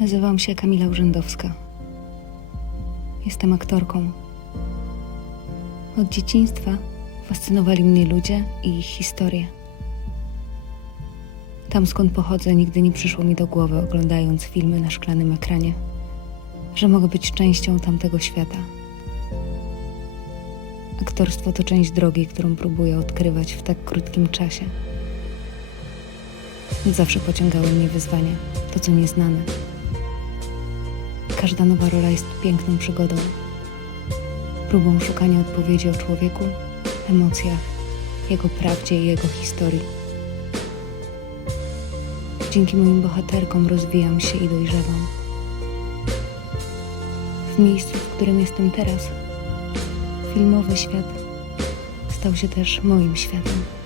Nazywam się Kamila Urzędowska. Jestem aktorką. Od dzieciństwa fascynowali mnie ludzie i ich historie. Tam skąd pochodzę, nigdy nie przyszło mi do głowy, oglądając filmy na szklanym ekranie, że mogę być częścią tamtego świata. Aktorstwo to część drogi, którą próbuję odkrywać w tak krótkim czasie. Zawsze pociągały mnie wyzwania, to co nieznane. Każda nowa rola jest piękną przygodą, próbą szukania odpowiedzi o człowieku, emocjach, jego prawdzie i jego historii. Dzięki moim bohaterkom rozwijam się i dojrzewam. W miejscu, w którym jestem teraz, filmowy świat stał się też moim światem.